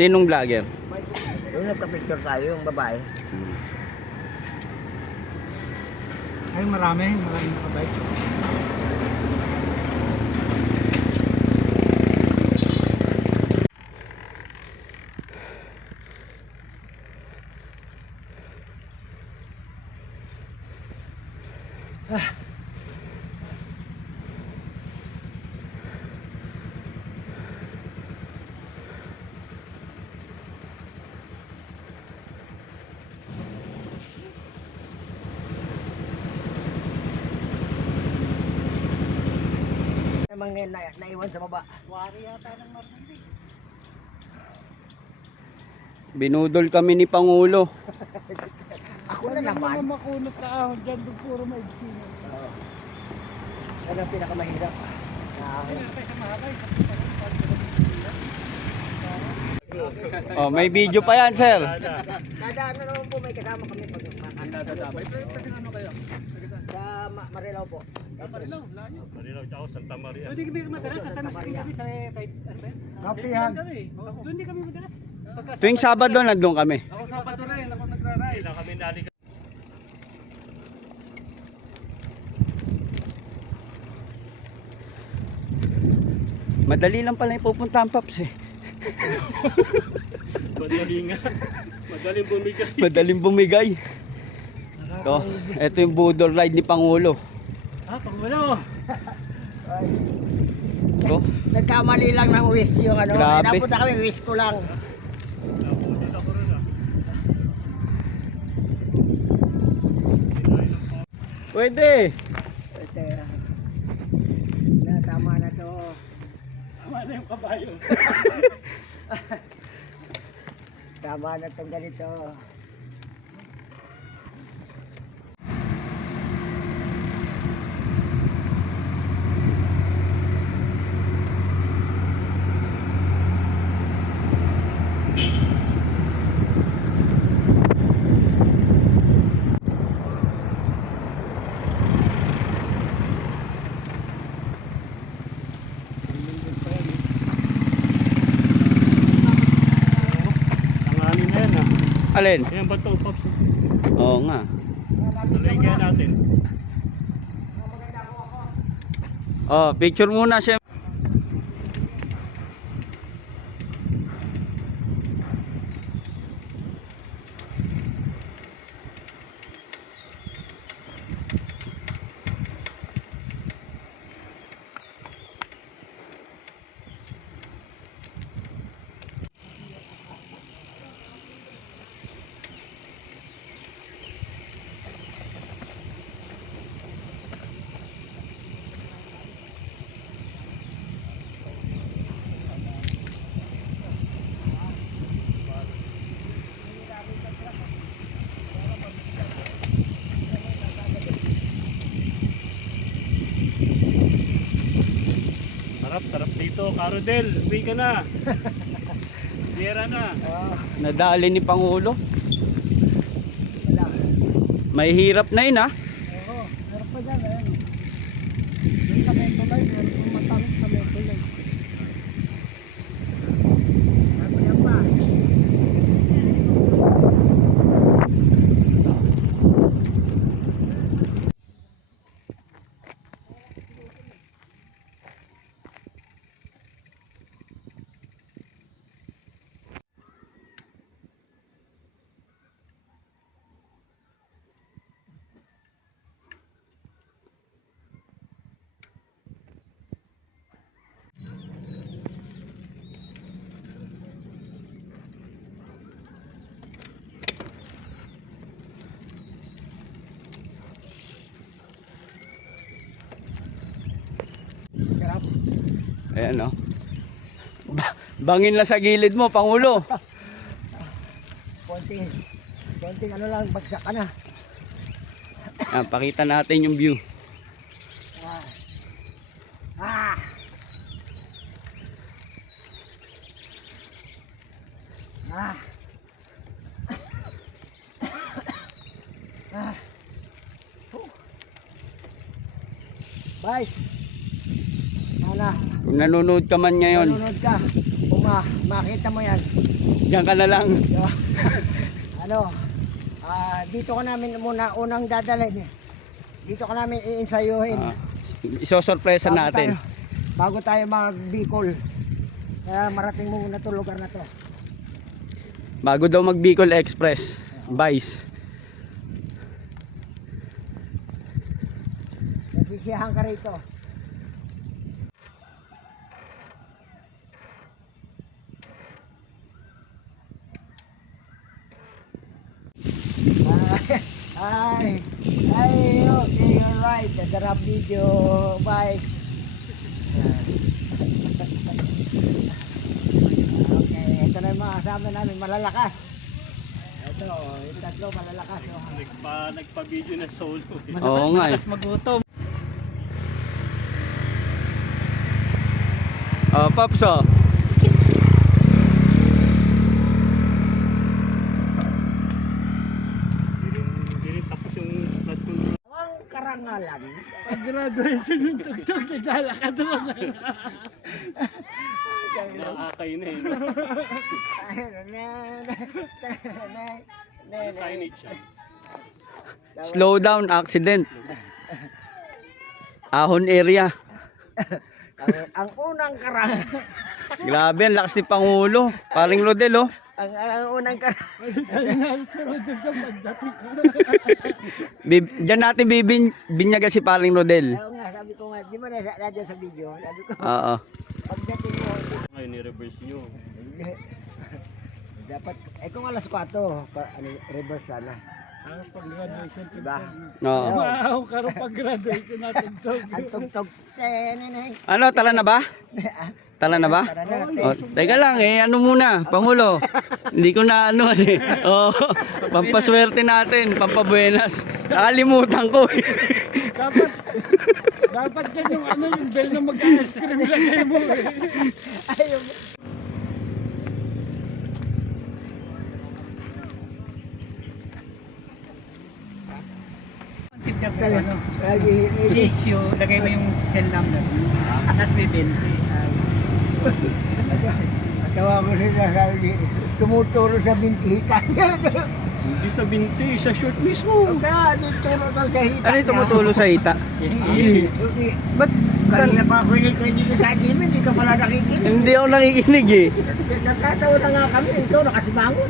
Sinong vlogger? Yung nagka-picture tayo, yung babae. Ay, maraming nakabike. Namang naiwan sa baba. Wari yata ng marami. Binudol kami ni Pangulo. Ako na naman. Ano makunot na ahon dyan, doon puro may bikini. Yan ang pinakamahirap. Pinatay sa mahabay. Oh, may video pa yan, sir. Dadaan na naman po, may kasama kami pag Dadabay. Taga ano kayo? sa Marilao po. Marilaw, layo. Marilaw, tsaka Santa Maria. Doon di kami madalas, sa San Agustin kami sa kahit ano ba? Kapihan. Doon di kami madalas. Tuwing Sabado nandun kami. Ako Sabado rin, ako nagra-ride. Hindi na kami naligaw. Madali lang pala yung pupuntahan, Paps eh. Madali nga. Madaling bumigay. Madaling bumigay. Ito yung budol ride ni Pangulo. Pangulo! Ito. Nagkamali lang ng wish yung ano. Grabe. Napunta kami, wish ko lang. Napunit ako rin ah. Pwede. Ito, tama na to. Tama na yung kabayo. Tama na itong ganito. Tanganin na yan ah. Alin? Yan ba ito, Pops? Oo nga. Salay kaya natin. Oh, picture muna siya. Sarap dito. Carodel, uwi ka na. Sierra na. Nadali ni Pangulo. Wala. May hirap na yun, ha? Oo, meron pa dyan. Ayan. Doon sa Mentolay, meron pong matangit sa Mentolay. Yan pa. Sarap. Ayan, oh. Bangin lang sa gilid mo, Pangulo. Konting ano lang, bagsak ka na. Ah, pakita natin yung view. Ah! Ah! Ah! Bye! Sana, Kung nanonood ka man ngayon, nanonood ka. Kung makita mo yan. Diyan ka na lang. Ano, dito ka namin unang dadalhin. Dito ka namin iinsayuhin. Isosorpresa natin. Bago tayo mag-Bicol. Kaya marating mo muna to lugar na to. Bago daw mag Bicol Express. Vice. Nagsisiyahan ka rito. Okay, alright. Sarap video. Bye. Okay, ito na yung mga kasama namin. Malalakas. Ito, yung tatlo malalakas. Nagpa-video na solo. Oo nga eh. Magutom. Pops oh. Hindi rin tapos yung flood control. Ang karangalan. Pag-graduation yung tugtog, naglalakad lang. Nakakay na eh. No? Signage yan. Slow down, accident. Ahon area. Ang unang karangalan. Grabe, ang lakas ni Pangulo. Paring Rodel oh. Ang unang karangalan. Diyan natin binyaga si Paring Rodel. Oo nga, sabi ko nga, di ba nasa sa video? Sabi ko, Oo. pagdating mo, Ngayon, i-reverse nyo. hindi. Dapat, kung alas 4, reverse sana. Ang pag-graduation. Diba? Oo. Wow, karoon pag-graduation natin to. Ang tugtog. Ano, tala na ba? Tala na ba? Tara na, Oh, teka lang ano muna, Pangulo. Hindi ko na ano eh. Oh, pampaswerte natin, pampabuenas. Nakalimutan ko eh. Dapat yan yung yung bell na mag-ice cream lagay mo. Ayaw. Issue, lagay mo yung cell number. Tapos may bill. Tawa ko sila sabi, tumuturo sa bintihikan. Hindi sa binti, sa short mismo. Kaya, turo daw sa hita. Ano yung tumutulo sa hita? Ba't Kanina pa ako hindi ka Jimmy, hindi ka pala nakikinig. hindi ako nakikinig eh. Nagkatawa na nga kami, ikaw nakasibangon.